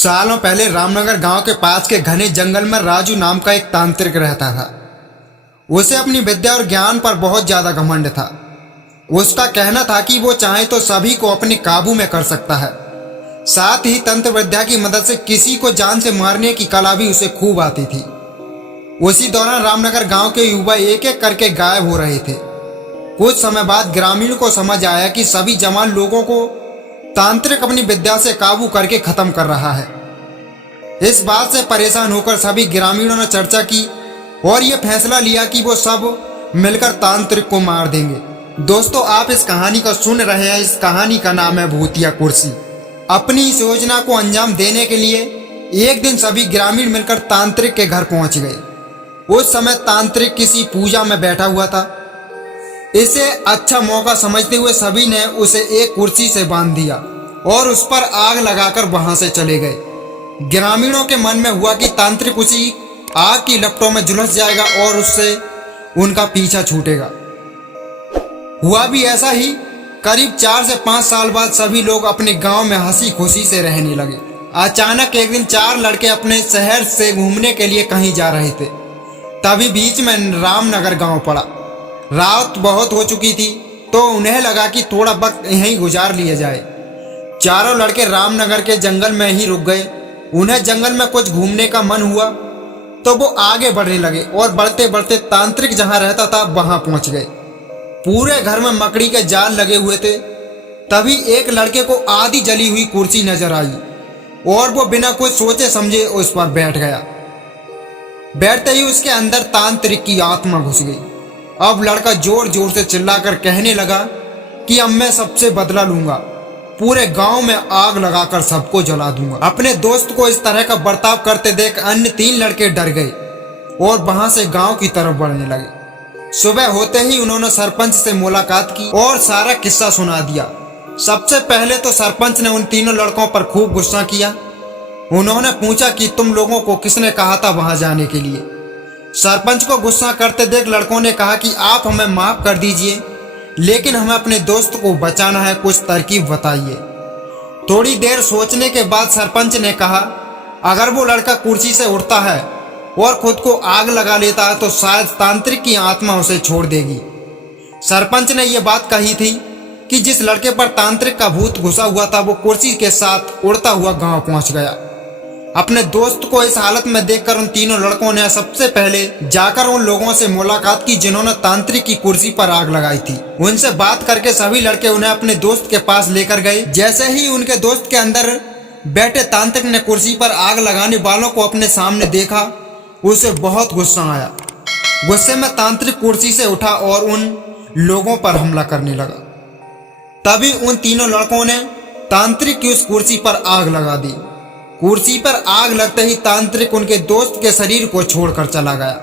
सालों पहले रामनगर गांव के पास के घने जंगल में राजू नाम का एक तांत्रिक रहता था। उसे अपनी विद्या और ज्ञान पर बहुत ज्यादा घमंड था। उसका कहना था कि वो चाहे तो सभी को अपने काबू में कर सकता है। साथ ही तंत्र विद्या की मदद से किसी को जान से मारने की कला भी उसे खूब आती थी। उसी दौरान रामनगर गांव के युवा एक एक करके गायब हो रहे थे। कुछ समय बाद ग्रामीण को समझ आया कि सभी जवान लोगों को तांत्रिक अपनी विद्या से काबू करके खत्म कर रहा है। इस बात से परेशान होकर सभी ग्रामीणों ने चर्चा की और ये फैसला लिया कि वो सब मिलकर तांत्रिक को मार देंगे। दोस्तों, आप इस कहानी को सुन रहे हैं। इस कहानी का नाम है भूतिया कुर्सी। अपनी इस योजना को अंजाम देने के लिए एक दिन सभी ग्रामीण मिलकर तांत्रिक के घर पहुंच गए। उस समय तांत्रिक किसी पूजा में बैठा हुआ था। इसे अच्छा मौका समझते हुए सभी ने उसे एक कुर्सी से बांध दिया और उस पर आग लगाकर वहां से चले गए। ग्रामीणों के मन में हुआ कि तांत्रिक उसी आग की लपटों में झुलस जाएगा और उससे उनका पीछा छूटेगा। हुआ भी ऐसा ही। करीब 4 से 5 साल बाद सभी लोग अपने गांव में हंसी खुशी से रहने लगे। अचानक एक दिन 4 लड़के अपने शहर से घूमने के लिए कहीं जा रहे थे। तभी बीच में रामनगर गांव पड़ा। रात बहुत हो चुकी थी तो उन्हें लगा कि थोड़ा वक्त यहीं गुजार लिया जाए। चारों लड़के रामनगर के जंगल में ही रुक गए। उन्हें जंगल में कुछ घूमने का मन हुआ तो वो आगे बढ़ने लगे और बढ़ते बढ़ते तांत्रिक जहां रहता था वहां पहुंच गए। पूरे घर में मकड़ी के जाल लगे हुए थे। तभी एक लड़के को आधी जली हुई कुर्सी नजर आई और वो बिना कुछ सोचे समझे उस पर बैठ गया। बैठते ही उसके अंदर तांत्रिक की आत्मा घुस गई। अब लड़का जोर जोर से चिल्लाकर कहने लगा कि अब मैं सबसे बदला लूंगा, पूरे गांव में आग लगाकर सबको जला दूंगा। अपने दोस्त को इस तरह का बर्ताव करते देख अन्य 3 लड़के डर गए और वहां से गांव की तरफ बढ़ने लगे। सुबह होते ही उन्होंने सरपंच से मुलाकात की और सारा किस्सा सुना दिया। सबसे पहले तो सरपंच ने उन तीनों लड़कों पर खूब गुस्सा किया। उन्होंने पूछा कि तुम लोगों को किसने कहा था वहां जाने के लिए। सरपंच को गुस्सा करते देख लड़कों ने कहा कि आप हमें माफ कर दीजिए, लेकिन हमें अपने दोस्त को बचाना है, कुछ तरकीब बताइए। थोड़ी देर सोचने के बाद सरपंच ने कहा, अगर वो लड़का कुर्सी से उठता है और खुद को आग लगा लेता है तो शायद तांत्रिक की आत्मा उसे छोड़ देगी। सरपंच ने यह बात कही थी कि जिस लड़के पर तांत्रिक का भूत घुसा हुआ था वो कुर्सी के साथ उड़ता हुआ गांव पहुंच गया। अपने दोस्त को इस हालत में देखकर उन तीनों लड़कों ने सबसे पहले जाकर उन लोगों से मुलाकात की जिन्होंने तांत्रिक की कुर्सी पर आग लगाई थी। उनसे बात करके सभी लड़के उन्हें अपने दोस्त के पास लेकर गए। जैसे ही उनके दोस्त के अंदर बैठे तांत्रिक ने कुर्सी पर आग लगाने वालों को अपने सामने देखा, उसे बहुत गुस्सा आया। गुस्से में तांत्रिक कुर्सी से उठा और उन लोगों पर हमला करने लगा। तभी उन तीनों लड़कों ने तांत्रिक की उस कुर्सी पर आग लगा दी। कुर्सी पर आग लगते ही तांत्रिक उनके दोस्त के शरीर को छोड़कर चला गया।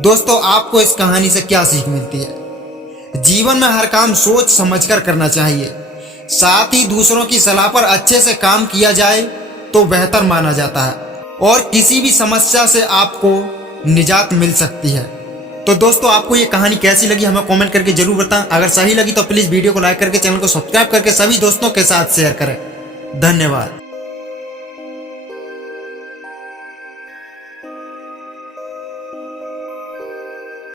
दोस्तों, आपको इस कहानी से क्या सीख मिलती है? जीवन में हर काम सोच समझकर करना चाहिए। साथ ही दूसरों की सलाह पर अच्छे से काम किया जाए तो बेहतर माना जाता है और किसी भी समस्या से आपको निजात मिल सकती है। तो दोस्तों, आपको ये कहानी कैसी लगी हमें कमेंट करके जरूर बताएं। अगर सही लगी तो प्लीज वीडियो को लाइक करके चैनल को सब्सक्राइब करके सभी दोस्तों के साथ शेयर करें। धन्यवाद।